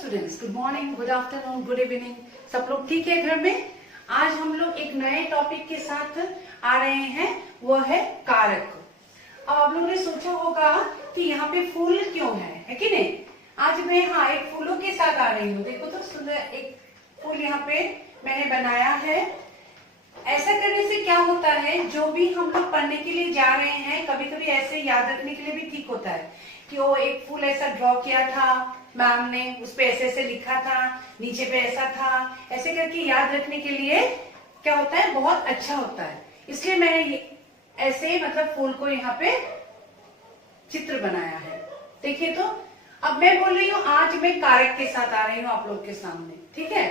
Students, good morning, good afternoon, good evening. सब लोग ठीक है घर में? आज हम लोग एक नए टॉपिक के साथ आ रहे हैं, वो है कारक। अब आप लोगों ने सोचा होगा कि यहाँ पे फूल क्यों है कि नहीं? आज मैं एक फूलों के साथ आ रही हूँ। देखो तो सुंदर एक फूल यहाँ पे मैंने बनाया है। ऐसा करने से क्या होता है, जो भी हम लोग पढ़ने के लिए जा रहे हैं, कभी कभी ऐसे याद रखने के लिए भी ठीक होता है कि वो एक फूल ऐसा ड्रॉ किया था मैम ने, उस पे ऐसे ऐसे लिखा था, नीचे पे ऐसा था, ऐसे करके याद रखने के लिए क्या होता है, बहुत अच्छा होता है। इसलिए मैंने ऐसे मतलब फूल को यहाँ पे चित्र बनाया है। देखिए तो अब मैं बोल रही हूँ, आज मैं कारक के साथ आ रही हूँ आप लोग के सामने, ठीक है?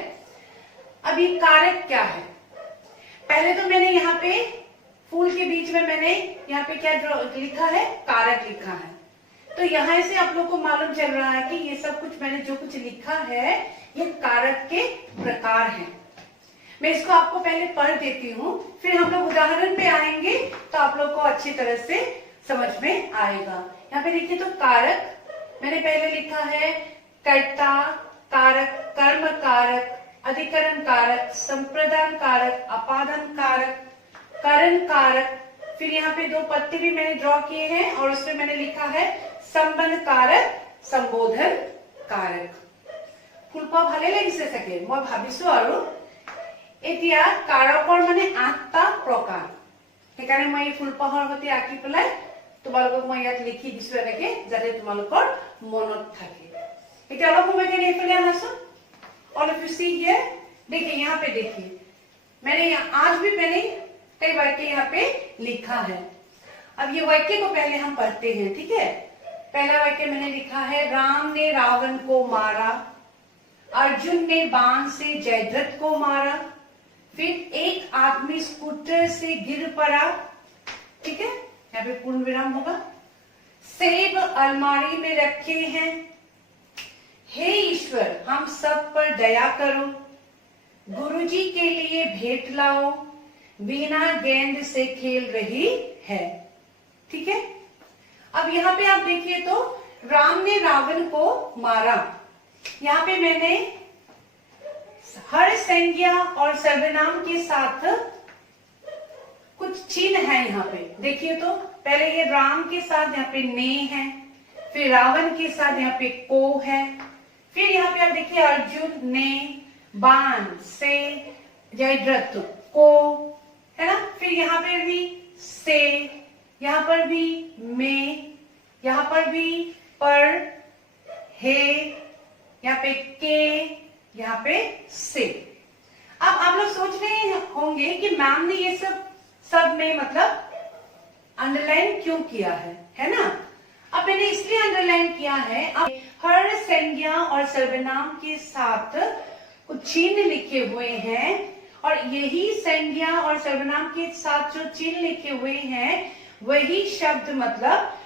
अब ये कारक क्या है? पहले तो मैंने यहाँ पे फूल के बीच में मैंने यहाँ पे क्या लिखा है, कारक लिखा है। तो यहाँ से आप लोग को मालूम चल रहा है कि ये सब कुछ मैंने जो कुछ लिखा है ये कारक के प्रकार हैं। मैं इसको आपको पहले पढ़ देती हूँ, फिर हम लोग उदाहरण पे आएंगे तो आप लोग को अच्छी तरह से समझ में आएगा। यहाँ पे देखिए तो कारक मैंने पहले लिखा है, कर्ता कारक, कर्म कारक, अधिकरण कारक, संप्रदान कारक, अपादान कारक, करण कारक। फिर यहाँ पे दो पत्ते भी मैंने ड्रॉ किए हैं और उसमें मैंने लिखा है संबंध कारक, संबोधन कारक। ফুলপা ভালে লাগিছে চাগে? মই ভাবিছো আৰু এতিয়া কাৰকৰ মানে 8টা প্ৰকাৰ, সেইকাৰণে মই এই ফুলপাহৰ সৈতে আঁকি পেলাই তোমালোকক মই ইয়াত লিখি দিছো এনেকে, যাতে তোমালোকৰ মনত থাকে। এতিয়া অলপ সময় কাৰণে এইফালে আহাচোন। All of you see here, देखिए यहाँ पे देखिए, मैंने आज भी मैंने कई वाक्य यहाँ पे लिखा है। अब ये वाक्य को पहले हम पढ़ते हैं, ठीक है? पहला वाक्य मैंने लिखा है, राम ने रावण को मारा, अर्जुन ने बाण से जयद्रथ को मारा, फिर एक आदमी स्कूटर से गिर पड़ा, ठीक है? यहाँ पे पूर्ण विराम होगा। सेब अलमारी में रखे हैं, हे ईश्वर हम सब पर दया करो, गुरुजी के लिए भेंट लाओ, बिना गेंद से खेल रही है, ठीक है? अब यहाँ पे आप देखिए तो राम ने रावण को मारा, यहाँ पे मैंने हर संज्ञा और सर्वनाम के साथ कुछ चिन्ह है। यहाँ पे देखिए तो पहले ये राम के साथ यहाँ पे ने है, फिर रावण के साथ यहाँ पे को है, फिर यहाँ पे आप देखिए अर्जुन ने, बाण से, जयद्रथ को, है ना? फिर यहाँ पे भी से, यहाँ पर भी में, यहाँ पर भी पर, हे, यहाँ पे के, यहाँ पे से। अब आप लोग सोच रहे होंगे कि मैम ने ये सब में मतलब अंडरलाइन क्यों किया है ना? अब मैंने इसलिए अंडरलाइन किया है, अब हर संज्ञा और सर्वनाम के साथ कुछ चिन्ह लिखे हुए हैं, और यही संज्ञा और सर्वनाम के साथ जो चिन्ह लिखे हुए हैं वही शब्द मतलब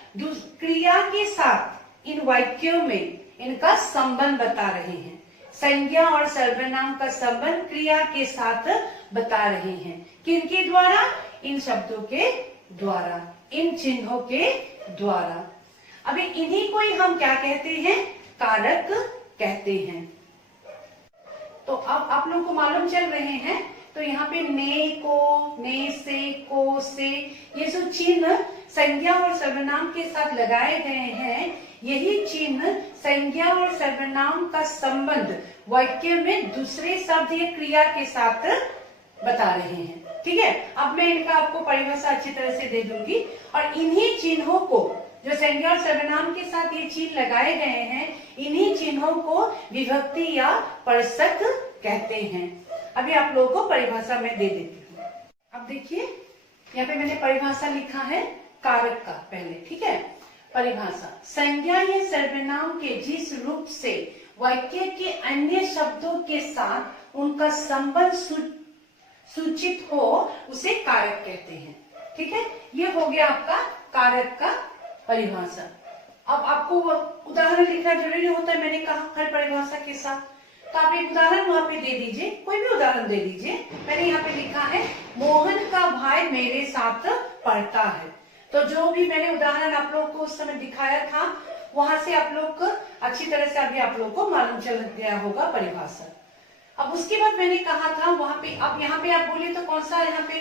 क्रिया के साथ इन वाक्यों में इनका संबंध बता रहे हैं। संज्ञा और सर्वनाम का संबंध क्रिया के साथ बता रहे हैं। किनके द्वारा? इन शब्दों के द्वारा, इन चिन्हों के द्वारा। अभी इन्हीं को ही हम क्या कहते हैं? कारक कहते हैं। तो अब आप लोगों को मालूम चल रहे हैं, तो यहाँ पे ने को, ने से, को से, ये जो चिन्ह संज्ञा और सर्वनाम के साथ लगाए गए हैं, यही चिन्ह संज्ञा और सर्वनाम का संबंध वाक्य में दूसरे शब्द या क्रिया के साथ बता रहे हैं, ठीक है? अब मैं इनका आपको परिभाषा अच्छी तरह से दे दूंगी, और इन्हीं चिन्हों को, जो संज्ञा और सर्वनाम के साथ ये चिन्ह लगाए गए हैं, इन्हीं चिन्हों को विभक्ति या परसक कहते हैं। अभी आप लोगों को परिभाषा में दे देती हूँ। अब देखिए यहाँ पे मैंने परिभाषा लिखा है कारक का पहले, ठीक है? परिभाषा, संज्ञा या सर्वनाम के जिस रूप से वाक्य के अन्य शब्दों के साथ उनका संबंध सूचित हो उसे कारक कहते हैं, ठीक है? ये हो गया आपका कारक का परिभाषा। अब आपको उदाहरण लिखना जरूरी होता है, मैंने कहा हर परिभाषा के साथ, तो आप एक उदाहरण वहां पे दे दीजिए, कोई भी उदाहरण दे दीजिए। मैंने यहाँ पे लिखा है, मोहन का भाई मेरे साथ पढ़ता है। तो जो भी मैंने उदाहरण आप लोगों को उस समय दिखाया था, वहां से आप लोग को अच्छी तरह से अभी आप लोग को मालूम चल गया होगा परिभाषा। अब उसके बाद मैंने कहा था वहां पे, अब यहाँ पे आप बोलिए तो कौन सा यहाँ पे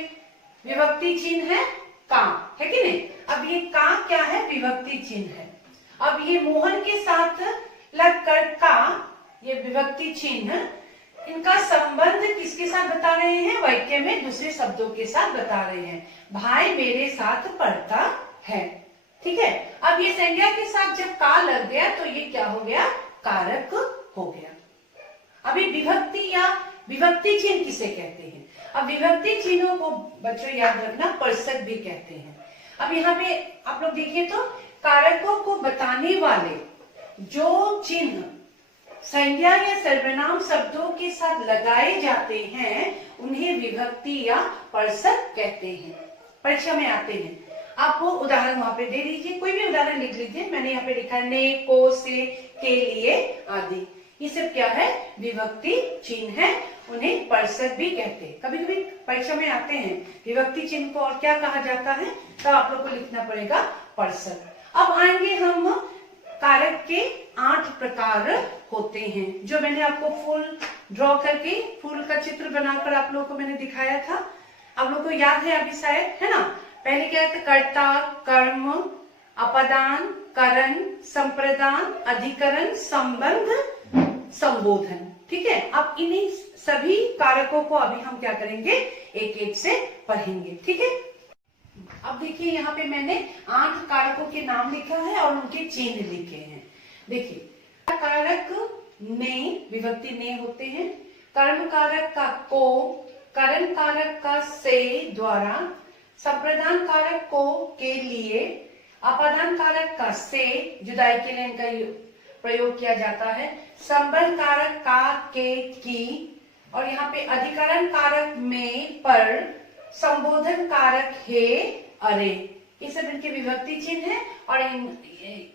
विभक्ति चिन्ह है? का, है कि नहीं? अब ये का क्या है? विभक्ति चिन्ह है। अब ये मोहन के साथ लगकर का, ये विभक्ति चिन्ह, इनका संबंध किसके साथ बता रहे हैं? वाक्य में दूसरे शब्दों के साथ बता रहे हैं। भाई मेरे साथ पढ़ता है, ठीक है। अब ये संज्ञा के साथ जब का लग गया तो ये क्या हो गया? कारक हो गया। अभी विभक्ति या विभक्ति चिन्ह किसे कहते हैं? अब विभक्ति चिन्हों को बच्चों याद रखना पर्षक भी कहते हैं। अब यहाँ पे आप लोग देखिए तो कारकों को बताने वाले जो चिन्ह संज्ञा या सर्वनाम शब्दों के साथ लगाए जाते हैं उन्हें विभक्ति या पर्षक कहते हैं। परीक्षा में आते हैं। आप वो उदाहरण वहां पे दे दीजिए, कोई भी उदाहरण लिख लीजिए। मैंने यहाँ पे लिखा है ने, को, से, के लिए आदि। ये सब क्या है? विभक्ति चिन्ह है, उन्हें पर्षक भी कहते हैं। कभी कभी परीक्षा में आते हैं विभक्ति चिन्ह को और क्या कहा जाता है, तो आप लोग को लिखना पड़ेगा पर्षक। अब आएंगे हम कारक के 8 प्रकार होते हैं, जो मैंने आपको फूल ड्रॉ करके, फूल का चित्र बनाकर आप लोगों को मैंने दिखाया था। आप लोग को याद है अभी शायद, है ना? पहले क्या था? कर्ता, कर्म, अपदान, करण, संप्रदान, अधिकरण, संबंध, संबोधन, ठीक है। अब इन्हीं सभी कारकों को अभी हम क्या करेंगे? एक एक से पढ़ेंगे, ठीक है। अब देखिए यहाँ पे मैंने 8 कारकों के नाम लिखा है और उनके चिन्ह लिखे हैं। देखिए, कारक ने, विभक्ति ने होते हैं। कर्म कारक का को, करण कारक का से द्वारा, संप्रदान कारक को के लिए, अपादान कारक का से, जुदाई के लिए इनका प्रयोग किया जाता है, संबंध कारक का के की, और यहाँ पे अधिकरण कारक में, पर, संबोधन कारक हे, अरे। ये सब इनके विभक्ति चिन्ह है और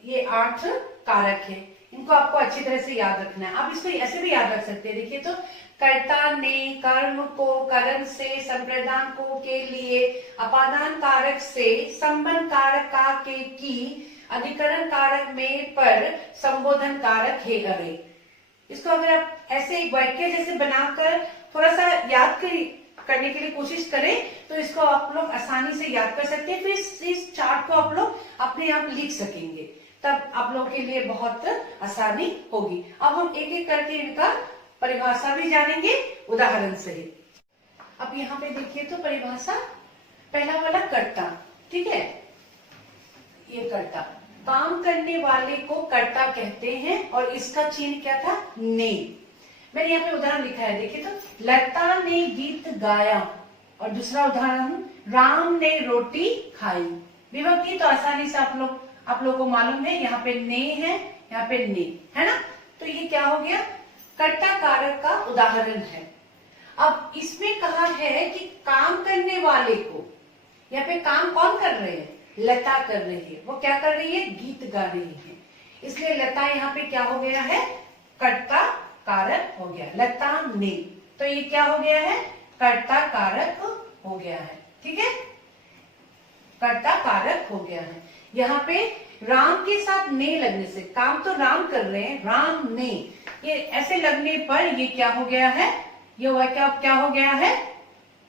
ये 8 कारक है। इनको आपको अच्छी तरह से याद रखना है। आप इसको ऐसे भी याद रख सकते हैं। देखिए तो कर्ता ने, कर्म को, करण से, संप्रदान को, के लिए, अपादान कारक से, संबंध कारक का के की, अधिकरण कारक में, पर, संबोधन कारक हे, अरे। इसको अगर आप ऐसे वाक्य जैसे बनाकर थोड़ा सा याद करने के लिए कोशिश करें तो इसको आप लोग आसानी से याद कर सकते हैं। फिर इस चार्ट को आप लोग अपने आप लिख सकेंगे, तब आप लोग के लिए बहुत आसानी होगी। अब हम एक एक करके इनका परिभाषा भी जानेंगे उदाहरण से ही। अब यहाँ पे देखिए तो परिभाषा, पहला वाला कर्ता, ठीक है। ये कर्ता, काम करने वाले को कर्ता कहते हैं और इसका चिन्ह क्या था? ने। मैंने यहाँ पे उदाहरण लिखा है, देखिए तो लता ने गीत गाया, और दूसरा उदाहरण राम ने रोटी खाई। विभक्ति तो आसानी से आप लोग को मालूम है, यहाँ पे ने है, यहाँ पे ने है ना। तो ये क्या हो गया? कर्ता कारक का उदाहरण है। अब इसमें कहा है कि काम करने वाले को, यहाँ पे काम कौन कर रहे हैं? लता कर रही है। वो क्या कर रही है? गीत गा रही है। इसलिए लता यहाँ पे क्या हो गया है? कर्ता कारक हो गया, लता ने। तो ये क्या हो गया है? कर्ता कारक हो गया है, ठीक है। कर्ता कारक हो गया है। यहाँ पे राम के साथ ने लगने से, काम तो राम कर रहे हैं, राम ने, ये ऐसे लगने पर ये क्या हो गया है? ये वाक्य क्या हो गया है?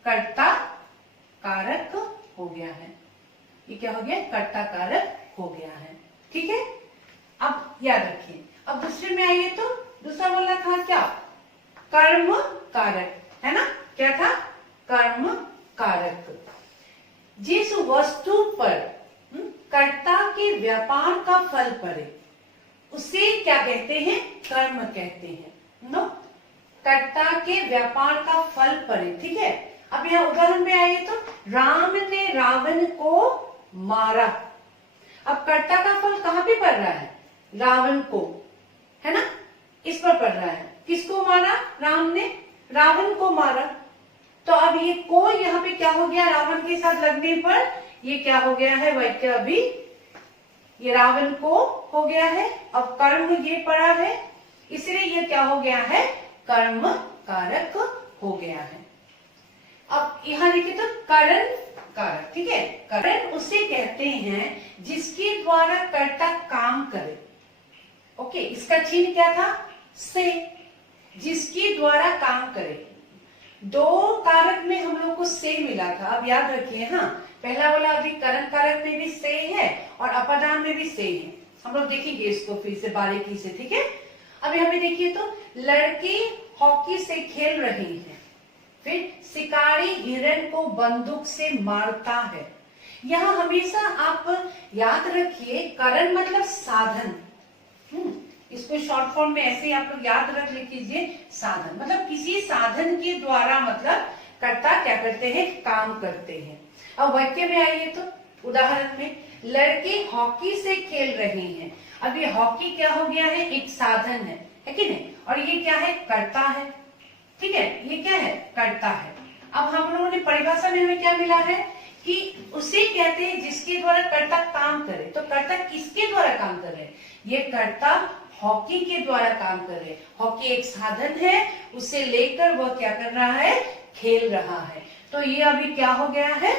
कर्ता कारक हो गया है। ये क्या हो गया? कर्ता कारक हो गया है, ठीक है। अब याद रखिए। अब दूसरे में आइए तो दूसरा बोला था क्या? कर्म कारक, है ना। क्या था? कर्म कारक। जिस वस्तु पर कर्ता के व्यापार का फल पड़े उसे क्या कहते हैं? कर्म कहते हैं। नो, कर्ता के व्यापार का फल पड़े, ठीक है। अब यहाँ उदाहरण में आइए तो राम ने रावण को मारा। अब कर्ता का फल कहाँ पे पड़ रहा है? रावण को, है ना, इस पर पड़ रहा है। किसको मारा? राम ने रावण को मारा। तो अब ये को यहाँ पे क्या हो गया? रावण के साथ लगने पर ये क्या हो गया है? वाक्य अभी ये रावण को हो गया है। अब कर्म ये पड़ा है, इसलिए ये क्या हो गया है? कर्म कारक हो गया है। अब यहाँ देखिए तो करण कारक, ठीक है। करण उसे कहते हैं जिसके द्वारा कर्ता काम करे। ओके, इसका चिन्ह क्या था? से, जिसके द्वारा काम करे। दो कारक में हम लोग को से मिला था, अब याद रखिए। हाँ, पहला वाला अभी करण कारक में भी से है और अपादान में भी से है। हम लोग देखेंगे इसको फिर से बारीकी से, ठीक है। अब यहाँ पे देखिए तो लड़के हॉकी से खेल रहे हैं, फिर शिकारी हिरण को बंदूक से मारता है। यहाँ हमेशा आप याद रखिए करण मतलब साधन। इसको शॉर्ट फॉर्म में ऐसे आप लोग याद रख लीजिए, साधन मतलब किसी साधन के द्वारा मतलब कर्ता क्या करते हैं? काम करते हैं। अब वाक्य में आइए तो उदाहरण में लड़के हॉकी से खेल रहे हैं। अब ये हॉकी क्या हो गया है? एक साधन है कि नहीं? और ये क्या है? कर्ता है, ठीक है। ये क्या है? कर्ता है। अब हम लोगों ने परिभाषा में हमें क्या मिला है कि उसे कहते हैं जिसके द्वारा कर्ता काम करे। तो कर्ता किसके द्वारा काम कर रहे हैं? ये कर्ता हॉकी के द्वारा काम कर रहे हैं। हॉकी एक साधन है, उसे लेकर वह क्या कर रहा है? खेल रहा है। तो ये अभी क्या हो गया है?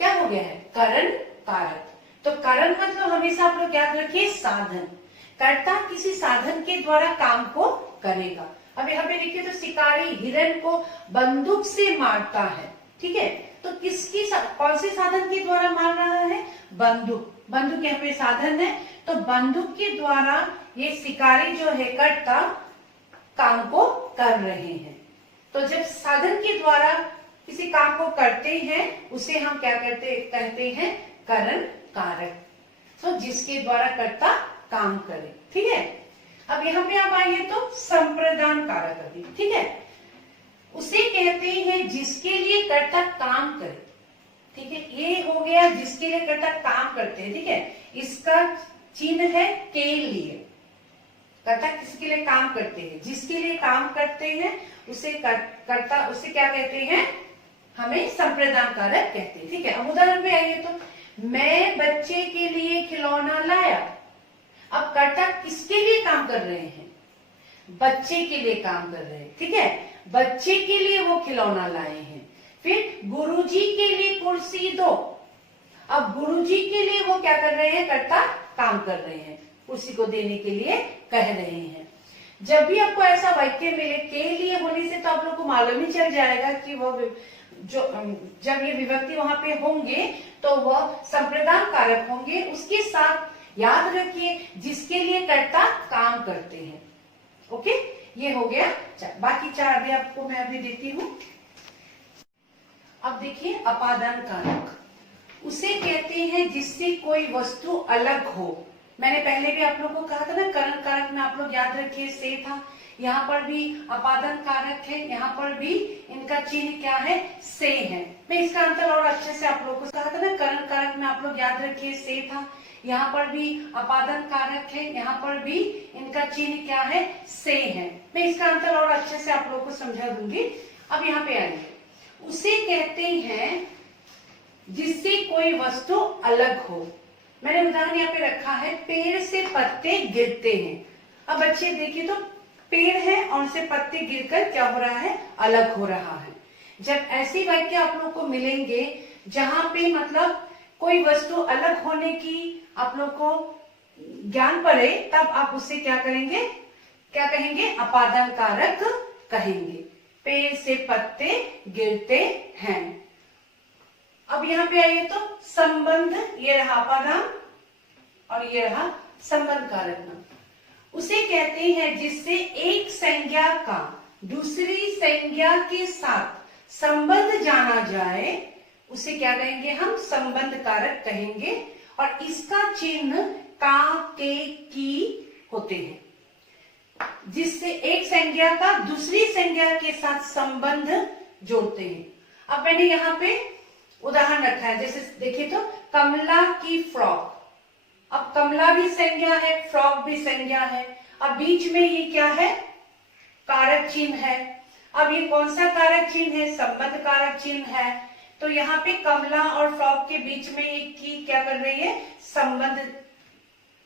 क्या हो गया है? करण कारक। तो करण मतलब हमेशा आप लोग याद रखिए साधन। कर्ता किसी साधन के द्वारा काम को करेगा। अब यहाँ पे देखिए तो शिकारी हिरण को बंदूक से मारता है, ठीक है। तो किसकी कौन से साधन के द्वारा मार रहा है? बंदूक। बंदूक यहाँ पे साधन है, तो बंदूक के द्वारा ये शिकारी जो है कर्ता काम को कर रहे हैं। तो जब साधन के द्वारा किसी काम को करते हैं उसे हम क्या कहते हैं? करण कारक। तो जिसके द्वारा कर्ता काम करे, ठीक है। अब यहाँ पे आप आइए तो संप्रदान कारक अभी, ठीक है। उसे कहते हैं जिसके लिए कर्ता काम करे, ठीक है। ये हो गया जिसके लिए कर्ता काम करते हैं, ठीक है। इसका चिन्ह है के लिए। कर्ता किसके लिए काम करते हैं? जिसके लिए काम करते हैं उसे कर्ता, उसे क्या कहते हैं? हमें संप्रदान कारक कहते हैं, ठीक है। अब उदाहरण में आइए तो मैं बच्चे के लिए खिलौना लाया। अब कर्ता किसके लिए काम कर रहे हैं? बच्चे के लिए काम कर रहे हैं, ठीक है। बच्चे के लिए वो खिलौना लाए हैं। फिर गुरुजी के लिए कुर्सी दो। अब गुरुजी के लिए वो क्या कर रहे हैं? कर्ता काम कर रहे हैं, कुर्सी को देने के लिए कह रहे हैं। जब भी आपको ऐसा वाक्य मिले के लिए होने से तो आप लोग को मालूम ही चल जाएगा कि वह जो जब ये विभक्ति वहां पे होंगे तो वह संप्रदान कारक होंगे। उसके साथ याद रखिए जिसके लिए कर्ता काम करते हैं। ओके, ये हो गया। बाकी चार भी आपको मैं अभी देती हूँ। अब देखिए अपादान कारक, उसे कहते हैं जिससे कोई वस्तु अलग हो। मैंने पहले भी आप लोगों को कहा था ना, करण कारक में आप लोग याद रखिए से था। यहाँ पर भी अपादान कारक है, यहाँ पर भी इनका चिन्ह क्या है? से है। मैं इसका अंतर और अच्छे से आप लोगों को कहा था ना, करण कारक में आप लोग याद रखिए से था, यहाँ पर भी अपादान कारक है, यहाँ पर भी इनका चिन्ह क्या है? से है। मैं इसका अंतर और अच्छे से आप लोगों को समझा दूंगी। अब यहाँ पे आएंगे, उसे कहते हैं जिससे कोई वस्तु अलग हो। मैंने उदाहरण यहाँ पे रखा है, पेड़ से पत्ते गिरते हैं। अब बच्चे देखिए तो पेड़ है और उनसे पत्ते गिरकर क्या हो रहा है? अलग हो रहा है। जब ऐसे वाक्य आप लोग को मिलेंगे जहां पे मतलब कोई वस्तु अलग होने की आप लोग को ज्ञान पड़े, तब आप उससे क्या करेंगे? क्या कहेंगे? अपादान कारक कहेंगे। पेड़ से पत्ते गिरते हैं। अब यहाँ पे आइए तो संबंध, ये रहा अपादान और ये रहा संबंध कारक नाम। उसे कहते हैं जिससे एक संज्ञा का दूसरी संज्ञा के साथ संबंध जाना जाए, उसे क्या कहेंगे? हम संबंध कारक कहेंगे। और इसका चिन्ह का, के, की होते हैं, जिससे एक संज्ञा का दूसरी संज्ञा के साथ संबंध जोड़ते हैं। अब मैंने यहाँ पे उदाहरण रखा है, जैसे देखिए तो कमला की फ्रॉक। अब कमला भी संज्ञा है, फ्रॉक भी संज्ञा है। अब बीच में ये क्या है? कारक चिन्ह है। अब ये कौन सा कारक चिन्ह है? संबंध कारक चिन्ह है। तो यहाँ पे कमला और फ्रॉक के बीच में ये की क्या कर रही है? संबंध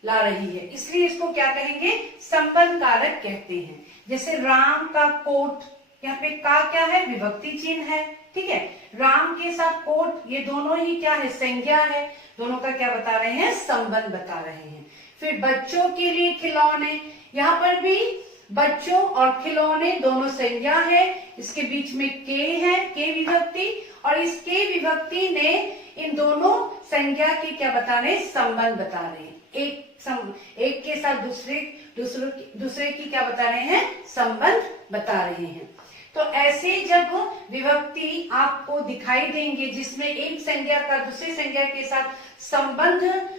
ला रही है, इसलिए इसको क्या कहेंगे? संबंध कारक कहते हैं। जैसे राम का कोट, यहाँ पे का क्या है? विभक्ति चिन्ह है, ठीक है। राम के साथ कोट, ये दोनों ही क्या है? संज्ञा है। दोनों का क्या बता रहे हैं? संबंध बता रहे हैं। फिर बच्चों के लिए खिलौने, यहाँ पर भी बच्चों और खिलौने दोनों संज्ञा है, इसके बीच में के है, के विभक्ति, और इस के विभक्ति ने इन दोनों संज्ञा की क्या बता रहे हैं, संबंध बता रहे हैं। एक के साथ दूसरे की क्या बता रहे हैं, संबंध बता रहे हैं। तो ऐसे जब विभक्ति आपको दिखाई देंगे जिसमें एक संज्ञा का दूसरी संज्ञा के साथ संबंध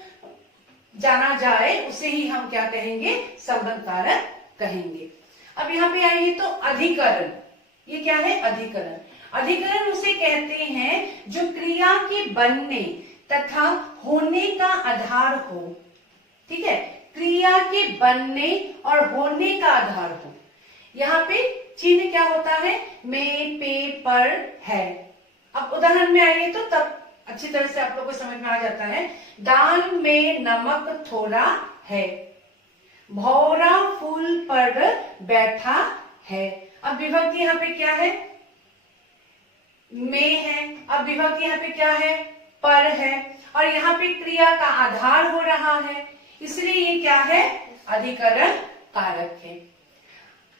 जाना जाए, उसे ही हम क्या कहेंगे, संबंध कारक कहेंगे। अब यहाँ पे आइए तो अधिकरण, ये क्या है, अधिकरण। अधिकरण उसे कहते हैं जो क्रिया के बनने तथा होने का आधार हो। ठीक है, क्रिया के बनने और होने का आधार हो। यहाँ पे चिन्ह क्या होता है, में, पे, पर, है। अब उदाहरण में आइए तो तब अच्छी तरह से आप लोगों को समझ में आ जाता है। दाल में नमक थोड़ा है, भौरा फूल पर बैठा है। अब विभक्ति यहाँ पे क्या है, में है। अब विभक्ति यहाँ पे क्या है, पर है, और यहाँ पे क्रिया का आधार हो रहा है, इसलिए ये क्या है, अधिकरण कारक है।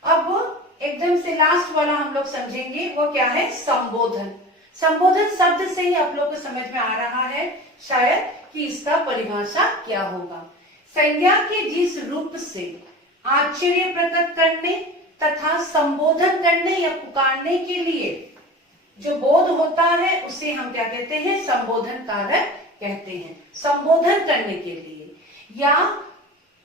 अब एकदम से लास्ट वाला हम लोग समझेंगे, वो क्या है, संबोधन। संबोधन शब्द से ही आप लोग को समझ में आ रहा है शायद कि इसका परिभाषा क्या होगा। संज्ञा के जिस रूप से आश्चर्य प्रकट करने तथा संबोधन करने या पुकारने के लिए जो बोध होता है उसे हम क्या कहते हैं, संबोधन कारक कहते हैं। संबोधन करने के लिए या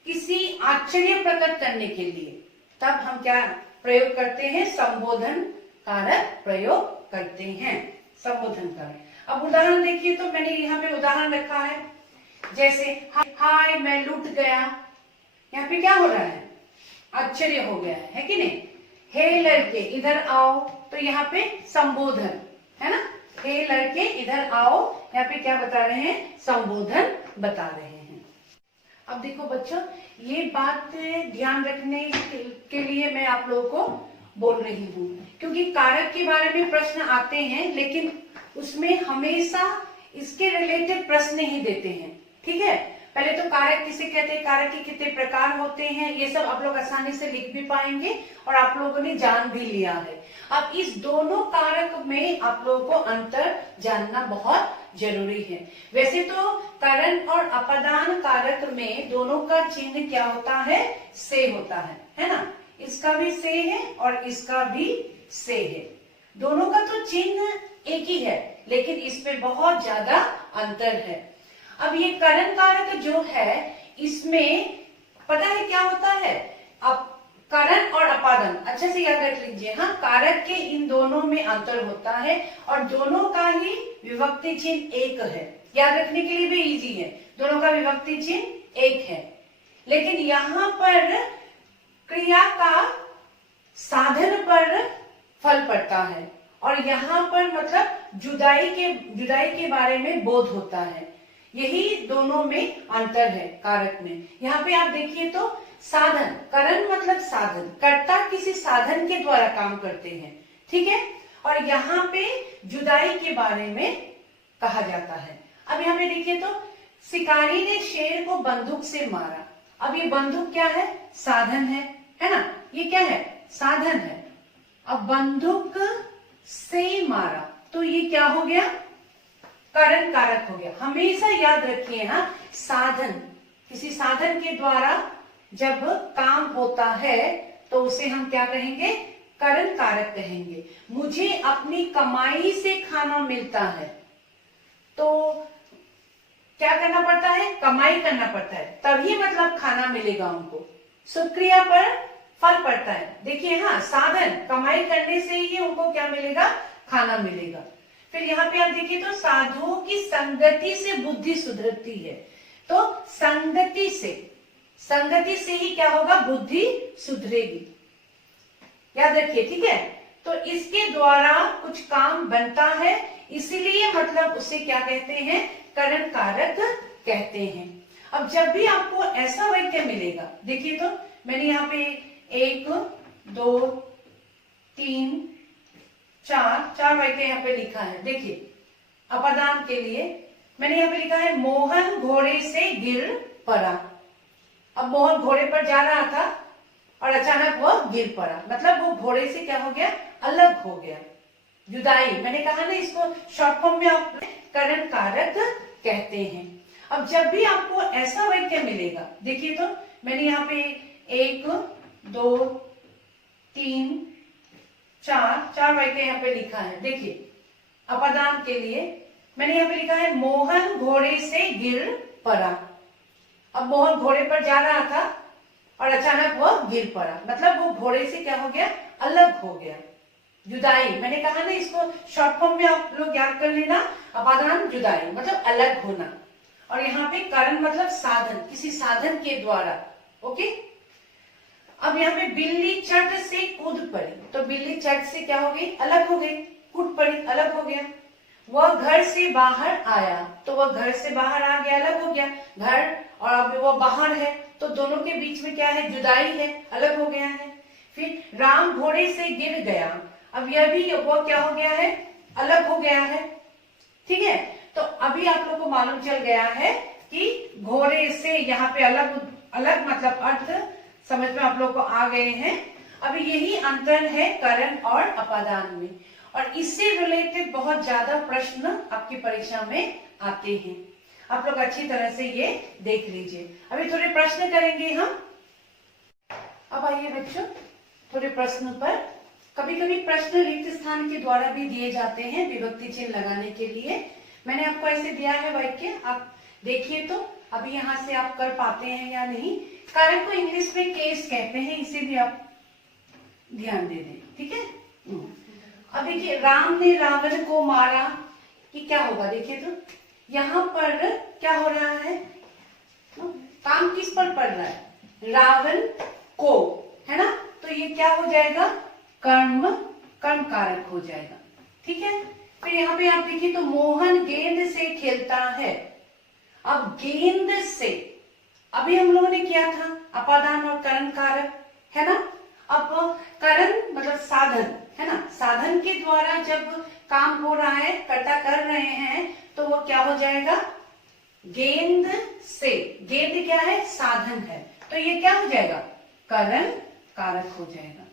किसी आश्चर्य प्रकट करने के लिए तब हम क्या प्रयोग करते हैं, संबोधन कारक प्रयोग करते हैं, संबोधन कारक। अब उदाहरण देखिए तो मैंने यहाँ पे उदाहरण रखा है, जैसे हाय मैं लुट गया, यहाँ पे क्या हो रहा है, आश्चर्य हो गया है कि नहीं। हे लड़के इधर आओ, तो यहाँ पे संबोधन है ना, हे लड़के इधर आओ, यहाँ पे क्या बता रहे हैं, संबोधन बता रहे हैं। अब देखो बच्चों, ये बात ध्यान रखने के लिए मैं आप लोगों को बोल रही हूँ, क्योंकि कारक के बारे में प्रश्न आते हैं लेकिन उसमें हमेशा इसके रिलेटेड प्रश्न ही देते हैं। ठीक है, पहले तो कारक किसे कहते हैं, कारक के कितने प्रकार होते हैं, ये सब आप लोग आसानी से लिख भी पाएंगे और आप लोगों ने जान भी लिया है। अब इस दोनों कारक में आप लोगों को अंतर जानना बहुत जरूरी है। वैसे तो करण और अपादान कारक में दोनों का चिन्ह क्या होता है, से होता है ना। इसका भी से है और इसका भी से है, दोनों का तो चिन्ह एक ही है लेकिन इसमें बहुत ज्यादा अंतर है। अब ये करण कारक जो है इसमें पता है क्या होता है, अब करण और अपादन अच्छे से याद रख लीजिए। हाँ, कारक के इन दोनों में अंतर होता है और दोनों का ही विभक्ति चिन्ह एक है, याद रखने के लिए भी इजी है, दोनों का विभक्ति चिन्ह एक है। लेकिन यहाँ पर क्रिया का साधन पर फल पड़ता है और यहाँ पर मतलब जुदाई के बारे में बोध होता है, यही दोनों में अंतर है कारक में। यहाँ पे आप देखिए तो साधन, करण मतलब साधन, कर्ता किसी साधन के द्वारा काम करते हैं, ठीक है, और यहाँ पे जुदाई के बारे में कहा जाता है। अब यहाँ पे देखिए तो शिकारी ने शेर को बंदूक से मारा, अब ये बंदूक क्या है, साधन है ना, ये क्या है, साधन है। अब बंदूक से मारा तो ये क्या हो गया, करण कारक हो गया। हमेशा याद रखिए, हाँ, साधन, किसी साधन के द्वारा जब काम होता है तो उसे हम क्या कहेंगे, करण कारक कहेंगे। मुझे अपनी कमाई से खाना मिलता है तो क्या करना पड़ता है, कमाई करना पड़ता है, तभी मतलब खाना मिलेगा उनको, शुक्रिया पर फल पड़ता है। देखिए, हाँ, साधन, कमाई करने से ही उनको क्या मिलेगा, खाना मिलेगा। फिर यहाँ पे आप देखिए तो साधुओं की संगति से बुद्धि सुधरती है, तो संगति से ही क्या होगा, बुद्धि सुधरेगी, याद रखिए, ठीक है। तो इसके द्वारा कुछ काम बनता है, इसीलिए मतलब उसे क्या कहते हैं, करण कारक कहते हैं। अब जब भी आपको ऐसा वाक्य मिलेगा, देखिए तो मैंने यहाँ पे 1 2 3 4 वाक्य यहाँ पे लिखा है। देखिए, अपादान के लिए मैंने यहाँ पे लिखा है, मोहन घोड़े से गिर पड़ा, अब मोहन घोड़े पर जा रहा था और अचानक वो गिर पड़ा, मतलब वो घोड़े से क्या हो गया, अलग हो गया, जुदाई। मैंने कहा ना, इसको शॉर्ट फॉर्म में आप करण कारक कहते हैं। अब जब भी आपको ऐसा वाक्य मिलेगा, देखिए तो मैंने यहाँ पे 1 2 3 4 वाक्य यहाँ पे लिखा है। देखिए अपादान के लिए मैंने यहाँ पे लिखा है मोहन घोड़े से गिर पड़ा। अब मोहन घोड़े पर जा रहा था और अचानक वो गिर पड़ा, मतलब वो घोड़े से क्या हो गया, अलग हो गया, जुदाई। मैंने कहा ना, इसको शॉर्ट फॉर्म में आप लोग याद कर लेना, अपादान जुदाई मतलब अलग होना। और यहाँ पे कारण मतलब साधन, किसी साधन के द्वारा। ओके, अब यहाँ पे बिल्ली चट से कूद पड़ी, तो बिल्ली चट से क्या हो गई, अलग हो गई, कूद पड़ी, अलग हो गया। वह घर से बाहर आया, तो वह घर से बाहर आ गया, अलग हो गया, घर और अब वो बाहर है, तो दोनों के बीच में क्या है, जुदाई है, अलग हो गया है। फिर राम घोड़े से गिर गया, अब यह भी वो क्या हो गया है, अलग हो गया है। ठीक है, तो अभी आप लोग को मालूम चल गया है कि घोड़े से यहाँ पे अलग अलग मतलब अर्थ समझ में आप लोग को आ गए हैं। अभी यही अंतर है करण और अपादान में, और इससे रिलेटेड बहुत ज्यादा प्रश्न आपकी परीक्षा में आते हैं। आप लोग अच्छी तरह से ये देख लीजिए। अभी थोड़े प्रश्न करेंगे हम। अब आइए बच्चों, थोड़े प्रश्न पर। कभी कभी प्रश्न रिक्त स्थान के द्वारा भी दिए जाते हैं विभक्ति चिन्ह लगाने के लिए। मैंने आपको ऐसे दिया है वाक्य, आप देखिए तो अभी यहाँ से आप कर पाते हैं या नहीं। कारक को इंग्लिश में केस कहते हैं, इसे भी आप ध्यान दे दें। ठीक है, अब देखिए राम ने रावण को मारा, कि क्या होगा, देखिए तो यहाँ पर क्या हो रहा है, काम किस पर पड़ रहा है, रावण को, है ना, तो ये क्या हो जाएगा, कर्म कारक हो जाएगा। ठीक है, फिर यहाँ पे आप देखिए तो मोहन गेंद से खेलता है। अब गेंद से अभी हम लोगों ने किया था अपादान और करण कारक, है ना। अब करण मतलब साधन, है ना, साधन के द्वारा जब काम हो रहा है, कर्ता कर रहे हैं, तो वो क्या हो जाएगा, गेंद से। गेंद क्या है, साधन है, तो ये क्या हो जाएगा, करण कारक हो जाएगा।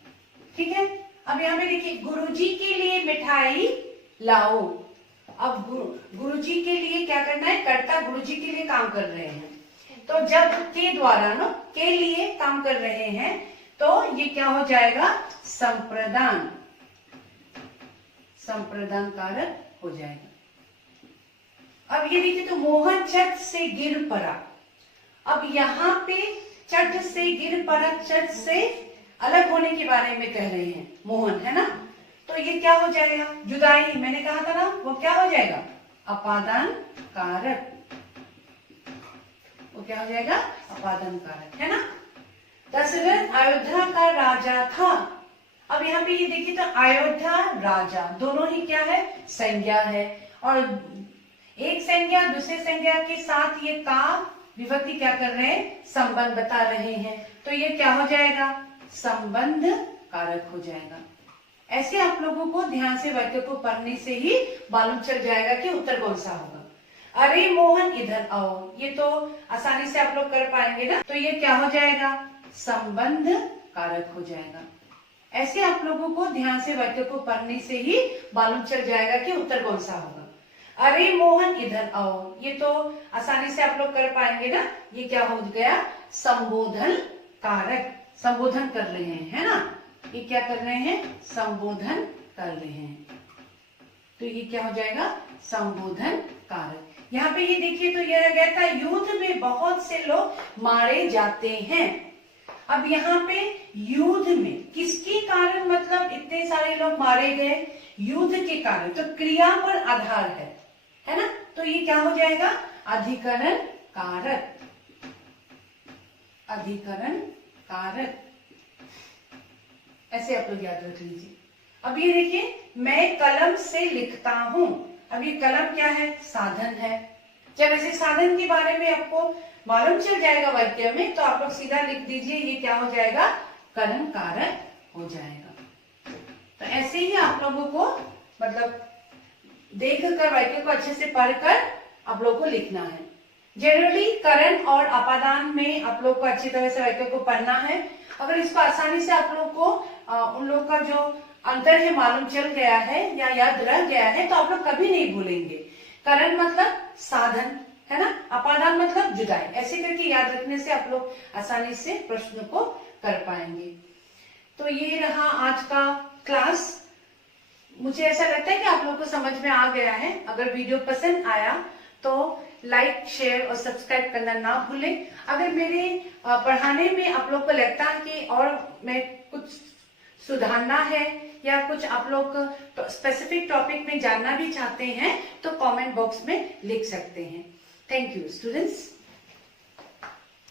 ठीक है, अब यहाँ पे देखिए गुरुजी के लिए मिठाई लाओ। अब गुरुजी के लिए क्या करना है, कर्ता गुरुजी के लिए काम कर रहे हैं, तो जब के द्वारा ना, के लिए काम कर रहे हैं, तो ये क्या हो जाएगा, संप्रदान कारक हो जाएगा। अब ये देखिए तो मोहन चट से गिर पड़ा। अब यहाँ पे चट से गिर पड़ा, चट से अलग होने के बारे में कह रहे हैं मोहन, है ना, तो ये क्या हो जाएगा, जुदाई। मैंने कहा था ना, वो क्या हो जाएगा, अपादान कारक, वो क्या हो जाएगा, अपादान कारक, है ना। दशरथ अयोध्या का राजा था। अब यहाँ पे ये देखिए तो अयोध्या राजा, दोनों ही क्या है, संज्ञा है, और एक संज्ञा दूसरे संज्ञा के साथ ये का विभक्ति क्या कर रहे हैं, संबंध बता रहे हैं, तो ये क्या हो जाएगा, संबंध कारक हो जाएगा। ऐसे आप लोगों को ध्यान से वाक्य को पढ़ने से ही मालूम चल जाएगा कि उत्तर कौन सा होगा। अरे मोहन इधर आओ, ये तो आसानी से आप लोग कर पाएंगे ना, तो ये क्या हो जाएगा, संबंध कारक हो जाएगा। ऐसे आप लोगों को ध्यान से वाक्य को पढ़ने से ही मालूम चल जाएगा कि उत्तर कौन सा होगा। अरे मोहन इधर आओ, ये तो आसानी से आप लोग कर पाएंगे ना, ये क्या हो गया, संबोधन कारक, संबोधन कर रहे हैं, है ना, ये क्या कर रहे हैं, संबोधन कर रहे हैं, तो ये क्या हो जाएगा, संबोधन कारक। यहाँ पे ये देखिए तो यह गया था युद्ध में बहुत से लोग मारे जाते हैं। अब यहाँ पे युद्ध में किसके कारण, मतलब इतने सारे लोग मारे गए, युद्ध के कारण, तो क्रिया पर आधार है ना, तो ये क्या हो जाएगा, अधिकरण कारक, अधिकरण कारक। ऐसे आप लोग याद रख लीजिए। अब ये देखिए मैं कलम से लिखता हूं। अब ये कलम क्या है, साधन है। जब ऐसे साधन के बारे में आपको मालूम चल जाएगा वाक्य में, तो आप लोग सीधा लिख दीजिए, ये क्या हो जाएगा, करण कारक हो जाएगा। तो ऐसे ही आप लोगों को मतलब देख कर वाक्य को अच्छे से पढ़कर आप लोगों को लिखना है। जनरली करण और अपादान में आप लोग को अच्छी तरह से वाक्य को पढ़ना है। अगर इसको आसानी से आप लोग को उन लोग का जो अंतर है मालूम चल गया है या याद रह गया है तो आप लोग कभी नहीं भूलेंगे। करण मतलब साधन है ना, अपादान मतलब जुदाई। ऐसे करके याद रखने से आप लोग आसानी से प्रश्न को कर पाएंगे। तो ये रहा आज का क्लास। मुझे ऐसा लगता है कि आप लोग को समझ में आ गया है। अगर वीडियो पसंद आया तो लाइक, शेयर और सब्सक्राइब करना ना भूलें। अगर मेरे पढ़ाने में आप लोग को लगता है कि और मैं कुछ सुधारना है या कुछ आप लोग स्पेसिफिक टॉपिक में जानना भी चाहते हैं तो कमेंट बॉक्स में लिख सकते हैं। Thank you students.